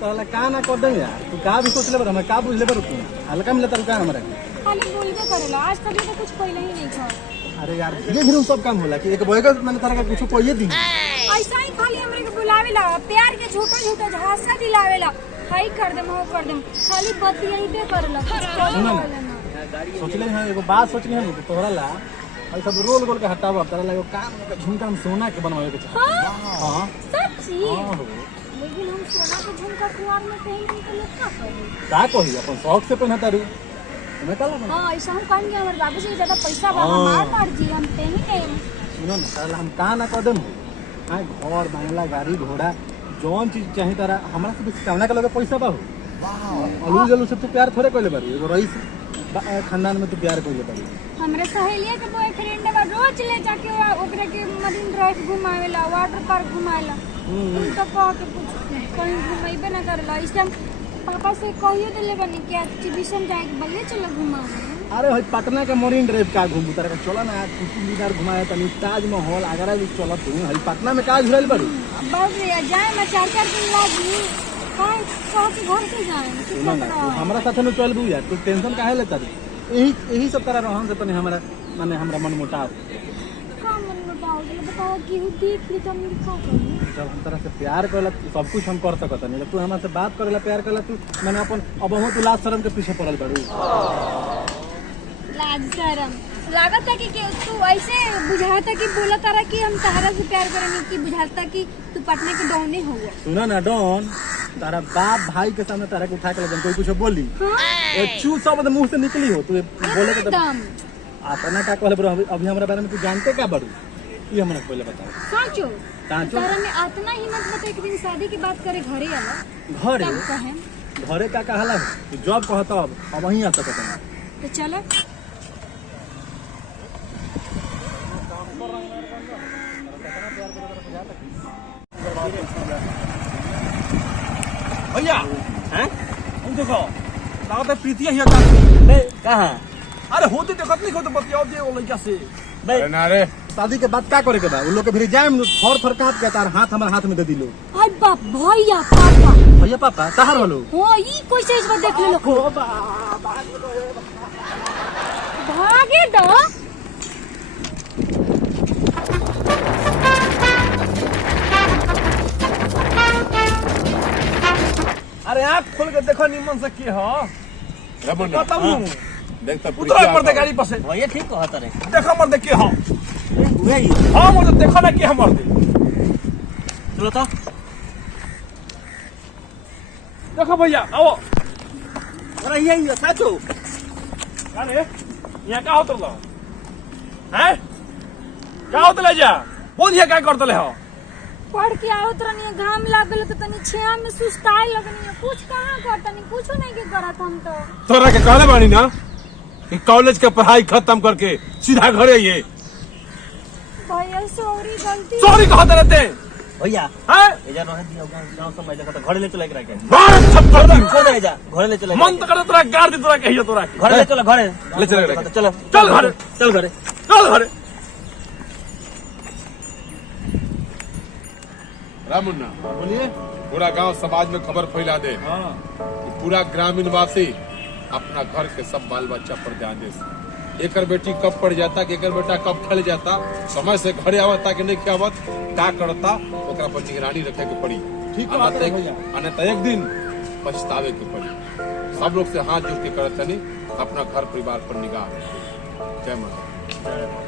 ताला का ना कर दे यार, तू का भी सोच ले पर, हमें का बुझ ले पर, तू हल्का मिलता रुका हमरा खाली बोलबे करेला। आज तक तो कुछ पहले ही नहीं था। अरे यार धीरे धीरे सब काम होला कि एक बोएगा मैंने तारा का कुछ कोई दी ऐसा ही खाली हमरे के बुलावेला, प्यार के छोटा छोटा झांसा दिलावेला, हाई कर दे हो कर दे, खाली बतियाइबे करेला। सोच ले हां एगो बात सोच ले हां तो तोहरा ला भाई सब रोल गोल के हटावा तारा लागो काम के झुमका हम सोना के बनवावे के हां सच्ची। लेकिन हम सोना के झुमका कुआर में पहन के लोग का करी का कही अपन शौक से पहनता रू मैं काला बना। हां ऐसा हम कहेंगे हमारे बाबू से ज्यादा पैसा बा मार जी हम पहन ले। सुनो ना ताला हम का ना कदम हां घर बंगला गाड़ी घोड़ा जौन चीज चाहे तारा हमरा से कामना के लगे पैसा बा हो। वाह अलू जलू से तू प्यार थोड़े कइले बारी, एगो रईस खानदान में तू प्यार कइले बारी। हमरे सहेलिया के बॉयफ्रेंड बा, रोज ले जाके ओकरे के मरीन ड्राइव घुमावेला, वाटर पार्क घुमावेला। तो कह के कुछ कहीं घुमाइबे ना करला। इससे हम पापा से कहियो देले बनी कि एक्सहिबिशन जाए के बल्ले चलो घुमावे। अरे भाई पटना के मरीन ड्राइव का घूमू तारा का चला ना कुतुब मीनार घुमाया तनी ताजमहल आगरा भी चला तू हई पटना में का झुरल बारी। बाप रे जाए ना 4-4 दिन लागी काहे कह के घर से जाए सुनो ना तू हमरा साथे न चलबू यार, तू टेंशन काहे लेता रे? यही सब तरह रहन से तनी हमरा माने हमरा मन मुटाव का मन मुटाव ले बताओ कि देख ली तो हम का करी। जब हम तरह से प्यार करला सब कुछ हम कर सकत नहीं, तू हमरा से बात करेला प्यार करला तू माने अपन अब बहुत लाज शर्म के पीछे पड़ल बाड़ू। लाज शर्म लागत है कि तू ऐसे बुझाता कि बोला तारा कि हम तारा से प्यार करेंगे कि बुझाता कि तू पटना के डॉन ही हुआ। सुनो ना डॉन, तारा बाप भाई के सामने तारा को उठा के लगन कोई कुछ बोली ए चू सब मुंह से निकली हो तू बोले के एकदम अपना का कहले ब्रो अभी हमरा बारे में तू जानते का बड़ू ये हमरा पहले बताओ। सोचो साचो तारा में इतना हिम्मत बता एक दिन शादी की बात करे घरे आला घरे तब कहे घरे का कहला तू जॉब कहत अब वहीं आ सकत है तो चलो भैया हैं? तुम देखो लागत है प्रीतिया ही आता बे कहाँ? अरे होते देखत नहीं हो तो बतियाओ जे ओ लइका से बे ना रे शादी के बाद का करे के बा उ लोग के फिर जाए थर थर काट के तार हाथ हमारे हाथ में दे दिलो। हाय बाप भैया पापा भैया पापा ताहर वालो हो ई कोई चीज में देख ले लो भागे दो। अरे आँख खोल के देखो निमन से के हो बताऊ देख तो उतरा पर दे गाड़ी पर से भैया ठीक कहत रे। देखो मर दे के हो उहे ही हां मर दे देखो ना के हमर दे चलो तो देखो भैया आओ। अरे यही साचो अरे यहाँ का होत लो हैं का होत ले जा बोल ये का करत ले हो पढ़ के आओ तनी घाम लागल तो तनी छेया में सुस्ताए लगनी कुछ कहां करतनी कुछ नहीं के करत हम तो तोरा के कहले बानी ना कि कॉलेज के पढ़ाई खत्म करके सीधा घरे ये भैया सॉरी गलती सॉरी कहते रहते भैया हैं एजा रह दियो गांव समय देखो तो घरे ले चला के रखे मार सब कर दी को दे जा घरे ले चला मन तो करे तोरा गाड़ दी तोरा कहियो तोरा घरे ले चला घरे ले चला के रखे। चलो चल घरे चल घरे चल घरे रामुन्ना बोलिए पूरा गांव समाज में खबर फैला दे हां कि पूरा ग्रामीण वासी अपना घर के सब बाल बच्चा पर ध्यान दे। एकर बेटी कब पढ़ जाता कि एकर बेटा कब खेल जाता समय से घरे आवता कि नहीं आवत का करता ओकरा पर निगरानी रखे के पड़ी। ठीक बात है भैया। अन्यथा एक दिन पछतावे के पड़ी। सब लोग से हाथ जोड़ के करत तनी अपना घर परिवार पर निगाह। जय माता।